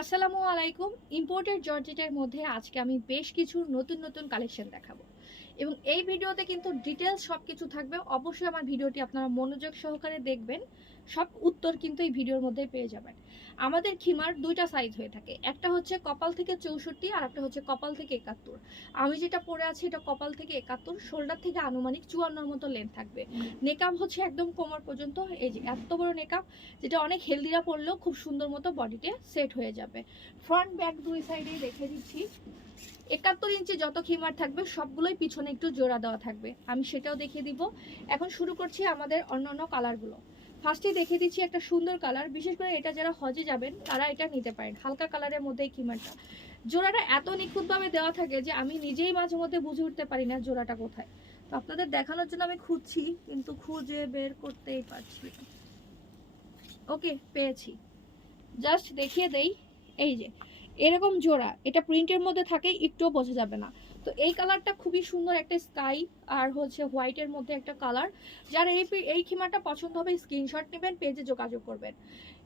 আসসালামু আলাইকুম। ইম্পোর্টেড জর্জেটের মধ্যে আজকে আমি বেশ কিছু নতুন নতুন কালেকশন দেখাবো। এবং এই ভিডিওতে কিন্তু ডিটেলস সব কিছু থাকবে। অবশ্যই আমার ভিডিওটি আপনারা মনোযোগ সহকারে দেখবেন। সব উত্তর কিন্তু এই ভিডিওর মধ্যে পেয়ে যাবেন। আমাদের খিমার দুইটা সাইজ হয়ে থাকে। একটা হচ্ছে কপাল থেকে চৌষট্টি আর একটা হচ্ছে কপাল থেকে একাত্তর। আমি যেটা পরে আছি এটা কপাল থেকে একাত্তর শোল্ডার থেকে আনুমানিক চুয়ান্নর মতো লেন্থ থাকবে। নেকাব হচ্ছে একদম কোমর পর্যন্ত এই যে এত বড় নেকাব যেটা অনেক হেলদিরা পরলেও খুব সুন্দর মতো বডিতে সেট হয়ে যাবে। ফ্রন্ট ব্যাক দুই সাইডেই রেখে দিচ্ছি। একাত্তর ইঞ্চি যত খিমার থাকবে সবগুলোই পিছনে একটু জোড়া দেওয়া থাকবে। আমি সেটাও দেখিয়ে দিব। এখন শুরু করছি আমাদের অন্যান্য কালারগুলো ফার্স্টে দেখে দিচ্ছি একটা সুন্দর কালার বিশেষ করে এটা যারা হজে যাবেন, তারা এটা নিতে পারেন। হালকা কালারের মধ্যে এই কিমারটা। জোড়াটা এত নিখুঁতভাবে দেওয়া থাকে যে আমি নিজেই মাঝে মধ্যে বুঝে উঠতে পারি না জোড়াটা কোথায়। তো আপনাদের দেখানোর জন্য আমি খুঁজছি, কিন্তু খুঁজে বের করতেই পারছি ওকে পেয়েছি। জাস্ট দেখিয়ে দেই। এই যে এরকম জোড়া, এটা প্রিন্টের মধ্যে থাকে, একটুও বোঝা যাবে না। তো এই কালারটা খুবই সুন্দর একটা স্কাই আর হচ্ছে হোয়াইটের মধ্যে একটা কালার যারা এই এই খিমাটা পছন্দ হবে স্ক্রিনশট নেবেন পেজে যোগাযোগ করবেন।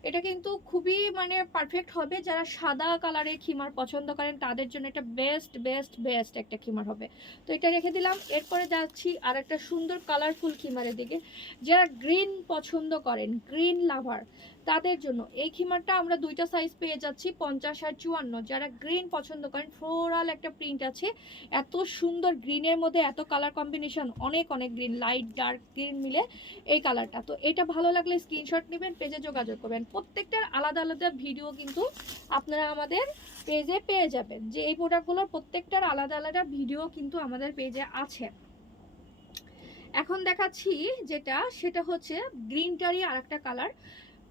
এটা কিন্তু খুবই মানে পারফেক্ট হবে, যারা সাদা কালারের খিমার পছন্দ করেন, তাদের জন্য এটা বেস্ট বেস্ট বেস্ট একটা খিমার হবে। তো এটা রেখে দিলাম, এরপরে যাচ্ছি আর একটা সুন্দর কালারফুল খিমারের দিকে। যারা গ্রিন পছন্দ করেন গ্রিন লাভার তাদের জন্য। এই খিমারটা আমরা দুইটা সাইজ পেয়ে যাচ্ছি, পঞ্চাশ আর চুয়ান্ন। যারা গ্রিন পছন্দ করেন ফ্লোরাল একটা প্রিন্ট আছে। এত সুন্দর গ্রিনের মধ্যে এত কালার কম্বিনেশন অনেক অনেক গ্রিন লাইট ডার্ক গ্রিন মিলে এই কালারটা তো এটা ভালো লাগলে স্ক্রিনশট নেবেন পেজে যোগাযোগ করবেন। প্রত্যেকটার আলাদা আলাদা ভিডিও কিন্তু আপনারা আমাদের পেজে পেয়ে যাবেন। যে এই প্রোডাক্টগুলোর প্রত্যেকটার আলাদা আলাদা ভিডিও কিন্তু আমাদের পেজে আছে। এখন দেখাচ্ছি যেটা, সেটা হচ্ছে গ্রিনটারই আর একটা কালার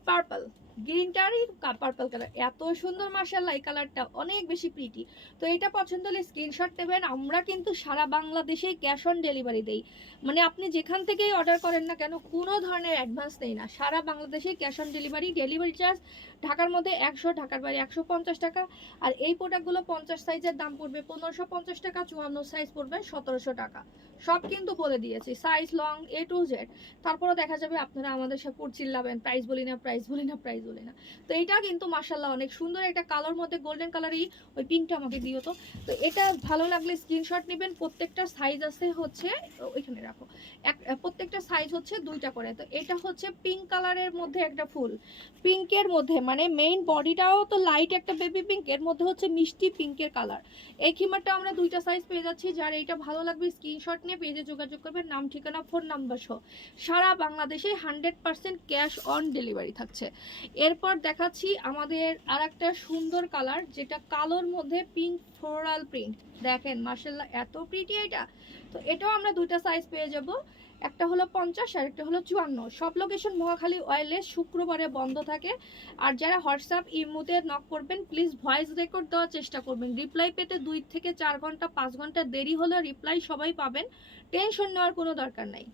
পার্পল গ্রিনটারই পার্পল কালার এত সুন্দর মার্শাল্লাহ এই কালারটা অনেক বেশি প্রিটি তো এটা পছন্দ হলে স্ক্রিনশট দেবেন। আমরা কিন্তু সারা বাংলাদেশে ক্যাশ অন ডেলিভারি দেই। মানে আপনি যেখান থেকেই অর্ডার করেন না কেন, কোনো ধরনের অ্যাডভান্স নেই না। সারা বাংলাদেশে cash on delivery delivery charge ঢাকার মধ্যে একশো, ঢাকার বাইরে একশো পঞ্চাশ টাকা। আর এই প্রোডাক্টগুলো পঞ্চাশ সাইজের দাম পড়বে পনেরোশো পঞ্চাশ টাকা, চুয়ান্ন সাইজ পড়বে সতেরোশো টাকা। সব কিন্তু বলে দিয়েছি size long A to Z তারপরও দেখা যাবে আপনারা আমাদের সাথে চিল্লাবেন প্রাইস বলি না প্রাইস বলি না প্রাইস বলি না। তো এটা কিন্তু মার্শাল্লাহ অনেক সুন্দর একটা কালার মধ্যে গোল্ডেন কালারই ওই পিঙ্কটা আমাকে দিও তো। তো এটা ভালো লাগলে স্ক্রিনশট নেবেন, প্রত্যেকটা সাইজ আছে হচ্ছে ওইখানে রাখো। এক প্রত্যেকটা সাইজ হচ্ছে দুইটা করে। তো এটা হচ্ছে পিঙ্ক কালারের মধ্যে একটা ফুল। পিঙ্কের মধ্যে মানে মেইন বডিটাও তো লাইট একটা বেবি পিঙ্ক এর মধ্যে হচ্ছে মিষ্টি পিঙ্কের কালার এই খিমারটা আমরা দুইটা সাইজ পেয়ে যাচ্ছি, যার এইটা ভালো লাগবে স্ক্রিনশট নিয়ে পেজে যোগাযোগ করবেন, নাম, ঠিকানা ফোন নাম্বার সহ। সারা বাংলাদেশে hundred percent cash on delivery থাকছে। এরপর দেখাচ্ছি আমাদের আর একটা সুন্দর কালার যেটা কালোর মধ্যে পিঙ্ক ফ্লোরাল প্রিন্ট দেখেন মার্শাল্লাহ এত প্রিটি এটা। তো এটাও আমরা দুইটা সাইজ পেয়ে যাব। একটা হলো পঞ্চাশ, আর একটা হলো চুয়ান্ন। সব লোকেশন মহাখালী অয়েলে শুক্রবারে বন্ধ থাকে। আর যারা হোয়াটসঅ্যাপ ইমুতে নক করবেন প্লিজ ভয়েস রেকর্ড দেওয়ার চেষ্টা করবেন। রিপ্লাই পেতে দুই থেকে চার ঘণ্টা, পাঁচ ঘণ্টা দেরি হলেও রিপ্লাই সবাই পাবেন। টেনশন নেওয়ার কোনো দরকার নাই।